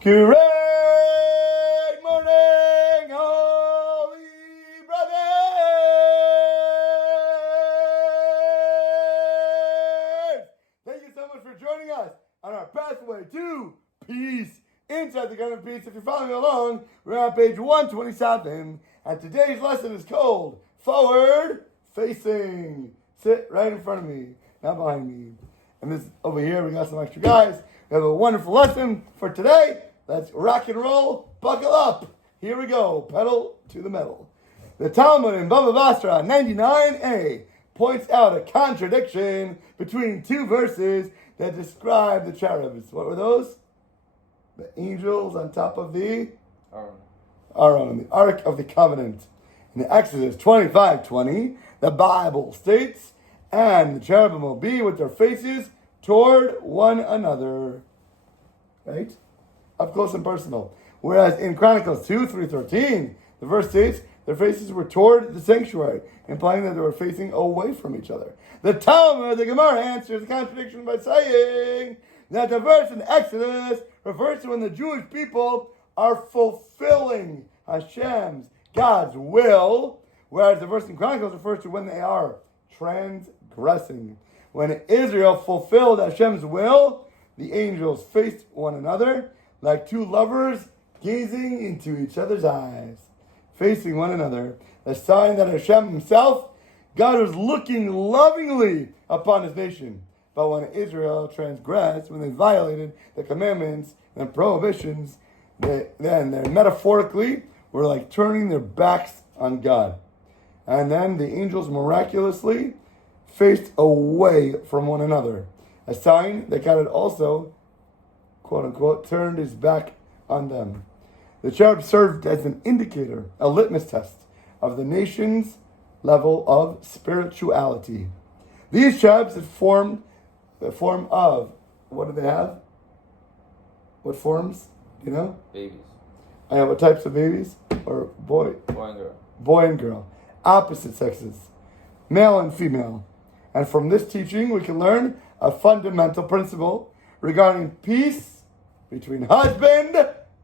Great morning, Holy Brothers! Thank you so much for joining us on our pathway to peace. Inside the Garden of Peace, if you're following along, we're on page 127, and today's lesson is called Forward Facing. Sit right in front of me, not behind me. And this over here, we got some extra guys. We have a wonderful lesson for today. Let's rock and roll. Buckle up. Here we go. Pedal to the metal. The Talmud in Bava Basra 99a points out a contradiction between two verses that describe the cherubs. What were those? The angels on top of the Aaron, the Ark of the Covenant. In Exodus 25:20, the Bible states, and the cherubim will be with their faces toward one another. Right? Up close and personal. Whereas in Chronicles 2:13, the verse states their faces were toward the sanctuary, implying that they were facing away from each other. The Talmud, the Gemara, answers the contradiction by saying that the verse in Exodus refers to when the Jewish people are fulfilling Hashem's, God's will, whereas the verse in Chronicles refers to when they are transgressing. When Israel fulfilled Hashem's will, the angels faced one another like two lovers gazing into each other's eyes, facing one another, a sign that Hashem himself, God, was looking lovingly upon his nation. But when Israel transgressed, when they violated the commandments and prohibitions, then they metaphorically were like turning their backs on God. And then the angels miraculously faced away from one another, a sign that God had also, quote unquote, turned his back on them. The cherub served as an indicator, a litmus test of the nation's level of spirituality. These cherubs had formed the form of, what do they have? What forms? Do you know? Babies. I know, what types of babies? Or boy? Boy and girl. Boy and girl. Opposite sexes. Male and female. And from this teaching, we can learn a fundamental principle regarding peace between husband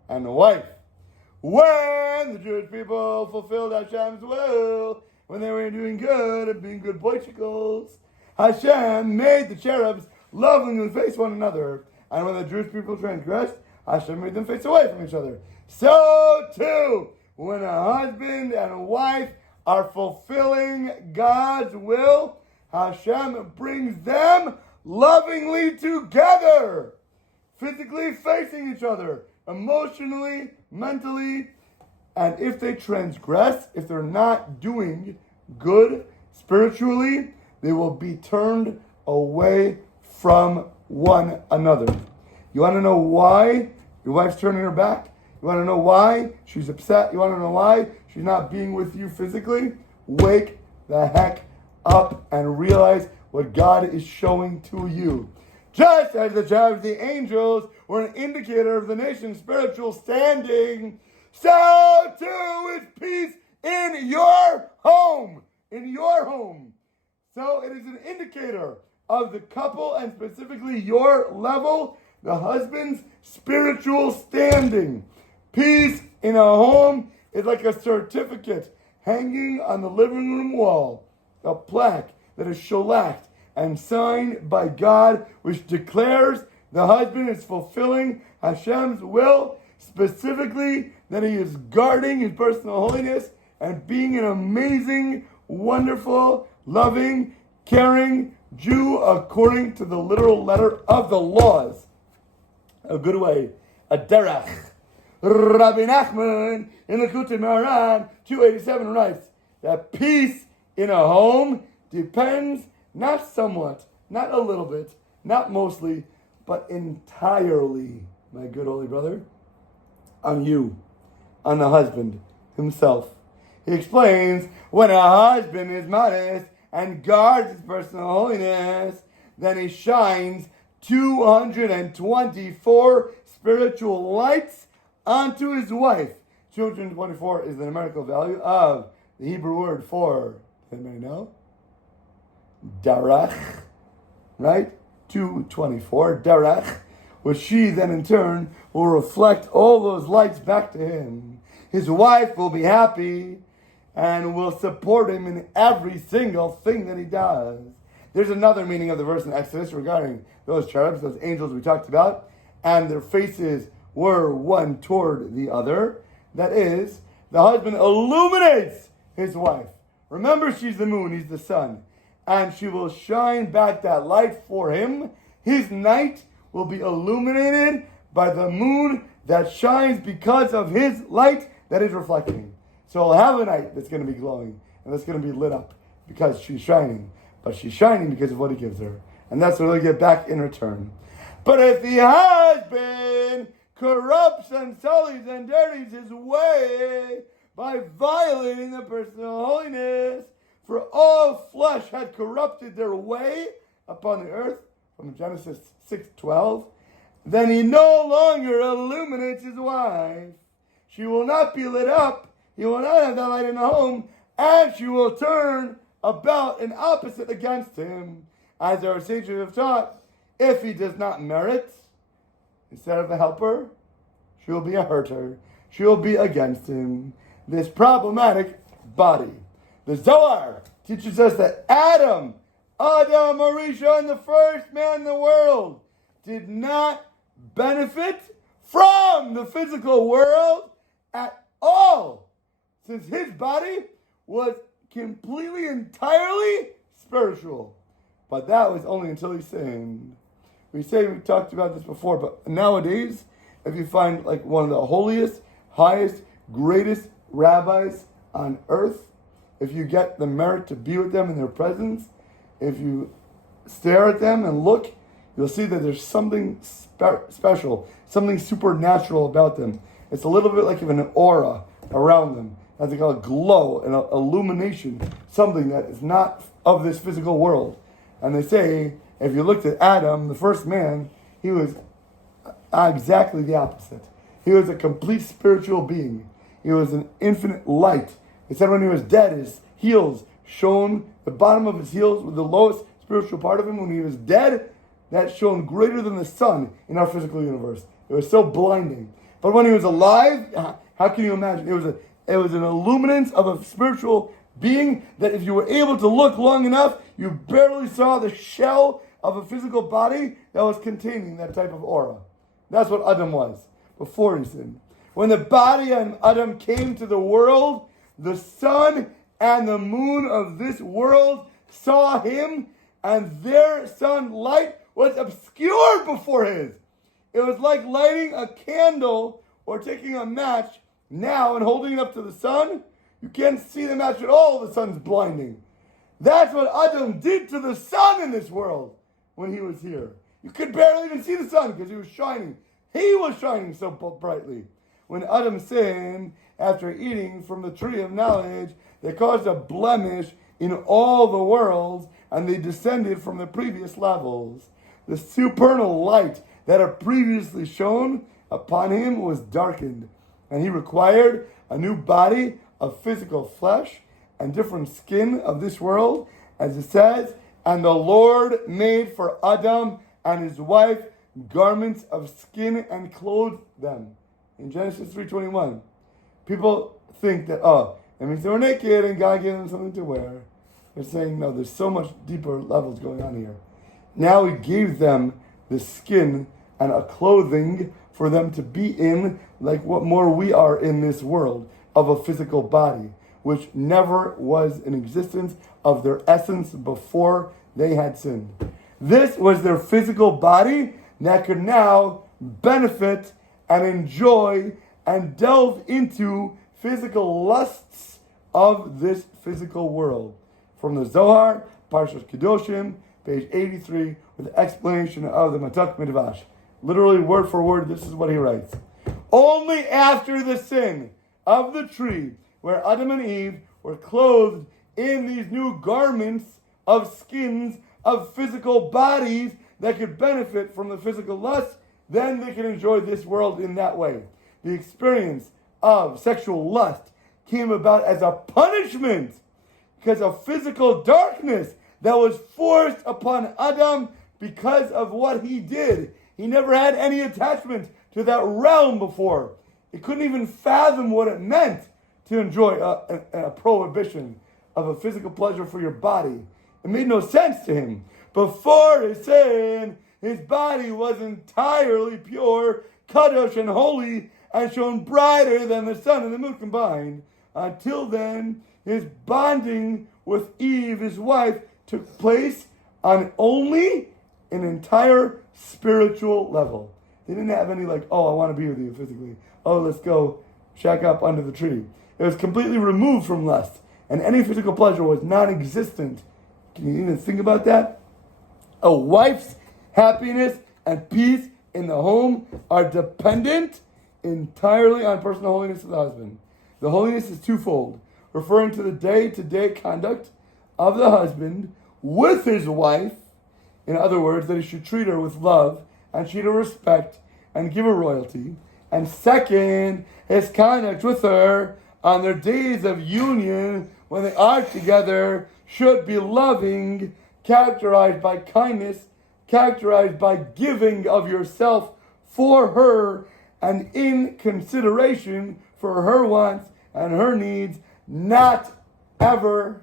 and wife. When the Jewish people fulfilled Hashem's will, when they were doing good and being good boychicles, Hashem made the cherubs lovingly face one another. And when the Jewish people transgressed, Hashem made them face away from each other. So too, when a husband and a wife are fulfilling God's will, Hashem brings them lovingly together, physically facing each other, emotionally, mentally, and if they transgress, if they're not doing good spiritually, they will be turned away from one another. You want to know why your wife's turning her back? You want to know why she's upset? You want to know why she's not being with you physically? Wake the heck up and realize what God is showing to you. Just as the cherubs, the angels, were an indicator of the nation's spiritual standing, so too is peace in your home. In your home. So it is an indicator of the couple and specifically your level, the husband's spiritual standing. Peace in a home is like a certificate hanging on the living room wall, a plaque that is shellacked and signed by God, which declares the husband is fulfilling Hashem's will, specifically that he is guarding his personal holiness and being an amazing, wonderful, loving, caring Jew according to the literal letter of the laws. A good way, a derech. Rabbi Nachman in Likutei Moharan 287 writes that peace in a home depends not somewhat, not a little bit, not mostly, but entirely, my good holy brother, on you, on the husband himself. He explains, when a husband is modest and guards his personal holiness, then he shines 224 spiritual lights onto his wife. 224 is the numerical value of the Hebrew word for, does anybody know? Darach, right? 224, Darach, which she then in turn will reflect all those lights back to him. His wife will be happy and will support him in every single thing that he does. There's another meaning of the verse in Exodus regarding those cherubs, those angels we talked about, and their faces were one toward the other. That is, the husband illuminates his wife. Remember, she's the moon, he's the sun. And she will shine back that light for him. His night will be illuminated by the moon that shines because of his light that is reflecting. So he'll have a night that's going to be glowing and that's going to be lit up because she's shining. But she's shining because of what he gives her. And that's what he'll get back in return. But if the husband corrupts and sullies and dirties his way by violating the personal holiness, for all flesh had corrupted their way upon the earth, from Genesis 6:12, then he no longer illuminates his wife. She will not be lit up, he will not have that light in the home, and she will turn about and opposite against him. As our sages have taught, if he does not merit, instead of a helper, she will be a hurter. She will be against him. This problematic body. The Zohar teaches us that Adam Arush, the first man in the world, did not benefit from the physical world at all, since his body was completely, entirely spiritual. But that was only until he sinned. We talked about this before, but nowadays, if you find like one of the holiest, highest, greatest rabbis on earth, if you get the merit to be with them in their presence, if you stare at them and look, you'll see that there's something special, something supernatural about them. It's a little bit like an aura around them. As they call it, glow, an illumination, something that is not of this physical world. And they say, if you looked at Adam, the first man, he was exactly the opposite. He was a complete spiritual being. He was an infinite light. They said when he was dead, his heels shone, the bottom of his heels was the lowest spiritual part of him. When he was dead, that shone greater than the sun in our physical universe. It was so blinding. But when he was alive, how can you imagine? It was an illuminance of a spiritual being that if you were able to look long enough, you barely saw the shell of a physical body that was containing that type of aura. That's what Adam was before he sinned. When the body of Adam came to the world, the sun and the moon of this world saw him, and their sunlight was obscured before his. It was like lighting a candle or taking a match now and holding it up to the sun. You can't see the match at all. The sun's blinding. That's what Adam did to the sun in this world when he was here. You could barely even see the sun because he was shining. He was shining so brightly. When Adam sinned after eating from the tree of knowledge, they caused a blemish in all the worlds, and they descended from the previous levels. The supernal light that had previously shone upon him was darkened, and he required a new body of physical flesh and different skin of this world, as it says, and the Lord made for Adam and his wife garments of skin and clothed them. In Genesis 3:21, people think that, that means they were naked and God gave them something to wear. They're saying, no, there's so much deeper levels going on here. Now he gave them the skin and a clothing for them to be in, like what more we are in this world, of a physical body, which never was in existence of their essence before they had sinned. This was their physical body that could now benefit and enjoy and delve into physical lusts of this physical world. From the Zohar, Parshas Kedoshim, page 83, with the explanation of the Matak Midvash. Literally, word for word, this is what he writes. Only after the sin of the tree, where Adam and Eve were clothed in these new garments of skins of physical bodies that could benefit from the physical lust, then they can enjoy this world in that way. The experience of sexual lust came about as a punishment because of physical darkness that was forced upon Adam because of what he did. He never had any attachment to that realm before. He couldn't even fathom what it meant to enjoy a prohibition of a physical pleasure for your body. It made no sense to him. Before his sin, his body was entirely pure, kadosh, and holy, and shone brighter than the sun and the moon combined. Until then, his bonding with Eve, his wife, took place on only an entire spiritual level. They didn't have any oh, I want to be with you physically. Oh, let's go shack up under the tree. It was completely removed from lust, and any physical pleasure was non-existent. Can you even think about that? A wife's happiness and peace in the home are dependent entirely on personal holiness of the husband. The holiness is twofold, referring to the day-to-day conduct of the husband with his wife. In other words, that he should treat her with love and treat her respect and give her royalty. And second, his conduct with her on their days of union when they are together should be loving, characterized by kindness, characterized by giving of yourself for her and in consideration for her wants and her needs, not ever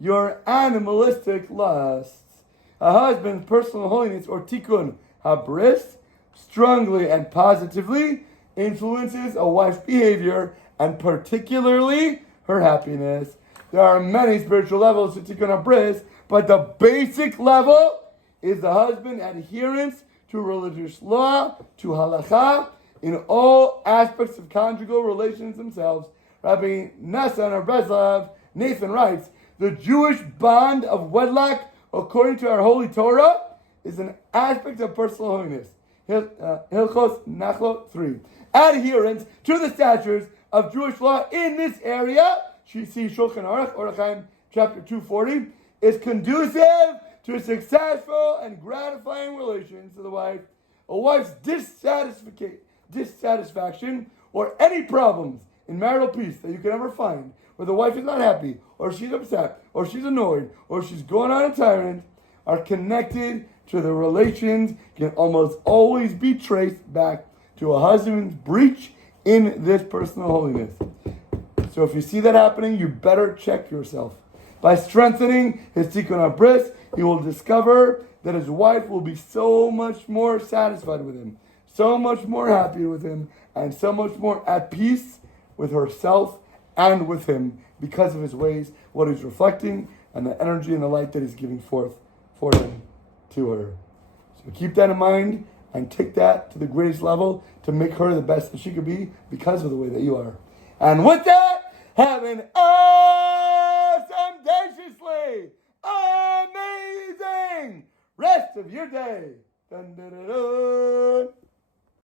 your animalistic lusts. A husband's personal holiness, or tikkun habris, strongly and positively influences a wife's behavior and particularly her happiness. There are many spiritual levels to tikkun habris, but the basic level is the husband adherence to religious law, to halacha, in all aspects of conjugal relations themselves. Rabbi Nathan writes, the Jewish bond of wedlock, according to our holy Torah, is an aspect of personal holiness. Hilchos Nachlo 3. Adherence to the statutes of Jewish law in this area, see Shulchan Aruch, Orach Chaim, chapter 240, is conducive to successful and gratifying relations to the wife. A wife's dissatisfaction or any problems in marital peace that you can ever find, where the wife is not happy, or she's upset, or she's annoyed, or she's going on a tyrant, are connected to the relations, can almost always be traced back to a husband's breach in this personal holiness. So if you see that happening, you better check yourself. By strengthening his tikkun habris, he will discover that his wife will be so much more satisfied with him, so much more happy with him, and so much more at peace with herself and with him because of his ways, what he's reflecting, and the energy and the light that he's giving forth for him to her. So keep that in mind and take that to the greatest level to make her the best that she could be because of the way that you are. And with that, have an awesome, audaciously amazing rest of your day. Dun, dun, dun, dun.